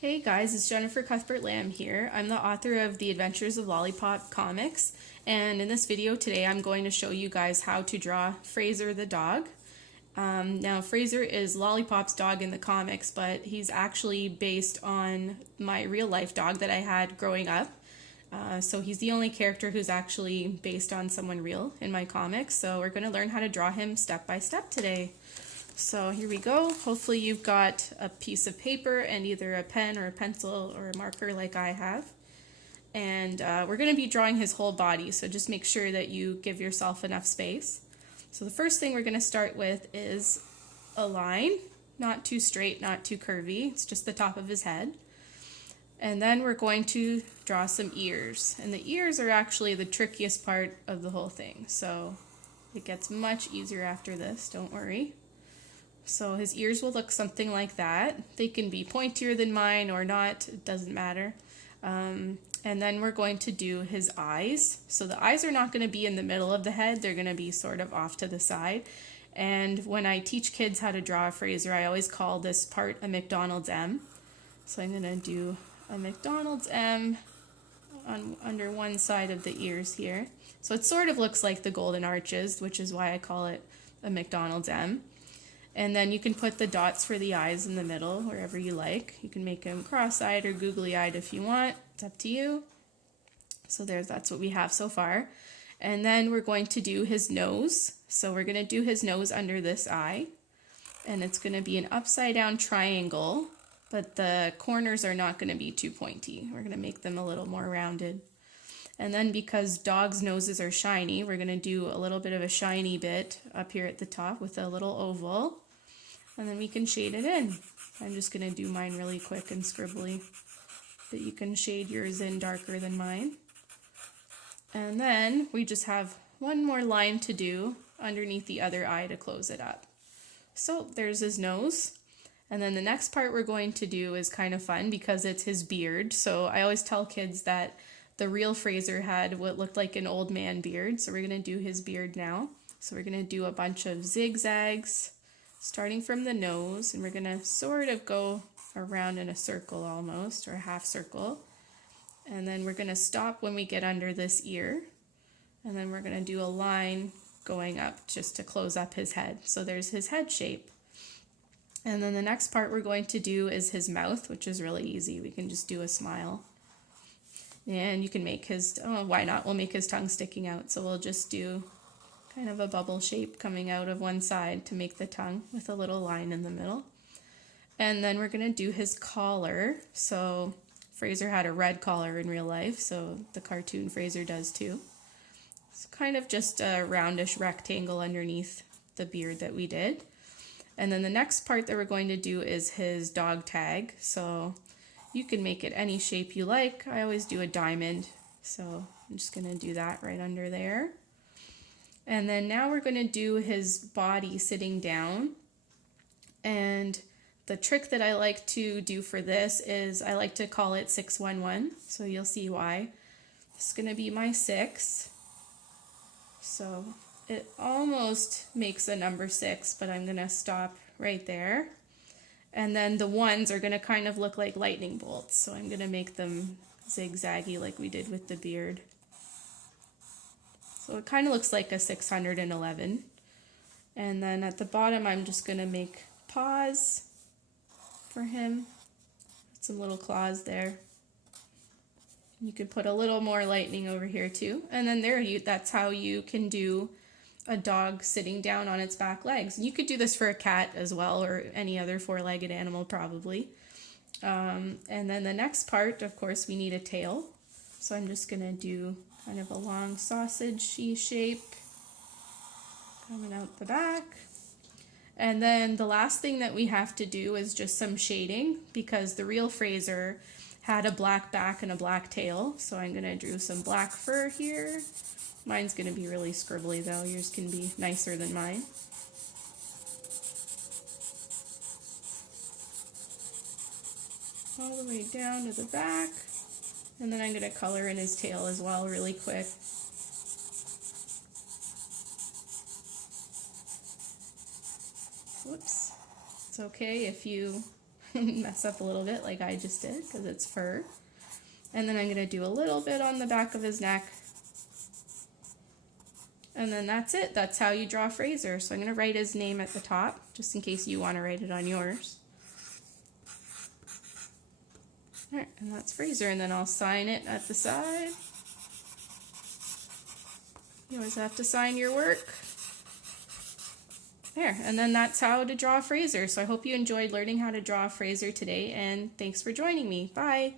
Hey guys, it's Jennifer Cuthbert Lamb here. I'm the author of the Adventures of Lollipop comics, and in this video today I'm going to show you guys how to draw Fraser the dog. Now Fraser is Lollipop's dog in the comics, but he's actually based on my real life dog that I had growing up. So he's the only character who's actually based on someone real in my comics, so we're going to learn how to draw him step by step today. So here we go. Hopefully you've got a piece of paper and either a pen or a pencil or a marker like I have. And we're going to be drawing his whole body, so just make sure that you give yourself enough space. So the first thing we're going to start with is a line, not too straight, not too curvy. It's just the top of his head. And then we're going to draw some ears. And the ears are actually the trickiest part of the whole thing. So it gets much easier after this, don't worry. So his ears will look something like that. They can be pointier than mine or not, it doesn't matter. And then we're going to do his eyes. So the eyes are not going to be in the middle of the head, they're going to be sort of off to the side. And when I teach kids how to draw a Fraser, I always call this part a McDonald's M. So I'm going to do a McDonald's M under one side of the ears here. So it sort of looks like the golden arches, which is why I call it a McDonald's M. And then you can put the dots for the eyes in the middle, wherever you like. You can make them cross-eyed or googly-eyed if you want. It's up to you. So that's what we have so far. And then we're going to do his nose. So we're going to do his nose under this eye. And it's going to be an upside-down triangle, but the corners are not going to be too pointy. We're going to make them a little more rounded. And then because dogs' noses are shiny, we're going to do a little bit of a shiny bit up here at the top with a little oval. And then we can shade it in. I'm just going to do mine really quick and scribbly, but you can shade yours in darker than mine. And then we just have one more line to do underneath the other eye to close it up. So there's his nose. And then the next part we're going to do is kind of fun because it's his beard. So I always tell kids that the real Fraser had what looked like an old man beard, so we're going to do his beard now. So we're going to do a bunch of zigzags, starting from the nose, and we're going to sort of go around in a circle almost, or a half circle. And then we're going to stop when we get under this ear, and then we're going to do a line going up just to close up his head. So there's his head shape. And then the next part we're going to do is his mouth, which is really easy. We can just do a smile. And you can make his, oh, why not? We'll make his tongue sticking out. So we'll just do kind of a bubble shape coming out of one side to make the tongue with a little line in the middle. And then we're going to do his collar. So Fraser had a red collar in real life, so the cartoon Fraser does too. It's kind of just a roundish rectangle underneath the beard that we did. And then the next part that we're going to do is his dog tag. So you can make it any shape you like. I always do a diamond, so I'm just going to do that right under there. And then now we're going to do his body sitting down. And the trick that I like to do for this is I like to call it 611, so you'll see why. This is going to be my 6. So it almost makes a number 6, but I'm going to stop right there. And then the ones are going to kind of look like lightning bolts, so I'm going to make them zigzaggy like we did with the beard. So it kind of looks like a 611. And then at the bottom I'm just going to make paws for him. Some little claws there. You could put a little more lightning over here too. And then that's how you can do a dog sitting down on its back legs. And you could do this for a cat as well, or any other four-legged animal probably. And then the next part, of course, we need a tail. So I'm just going to do kind of a long sausage-y shape coming out the back. And then the last thing that we have to do is just some shading, because the real Fraser had a black back and a black tail. So I'm going to do some black fur here. Mine's going to be really scribbly though, yours can be nicer than mine. All the way down to the back, and then I'm going to color in his tail as well really quick. Whoops. It's okay if you mess up a little bit like I just did because it's fur. And then I'm going to do a little bit on the back of his neck. And then that's it. That's how you draw Fraser. So I'm going to write his name at the top, just in case you want to write it on yours. Alright, and that's Fraser. And then I'll sign it at the side. You always have to sign your work. There, and then that's how to draw Fraser. So I hope you enjoyed learning how to draw Fraser today, and thanks for joining me. Bye!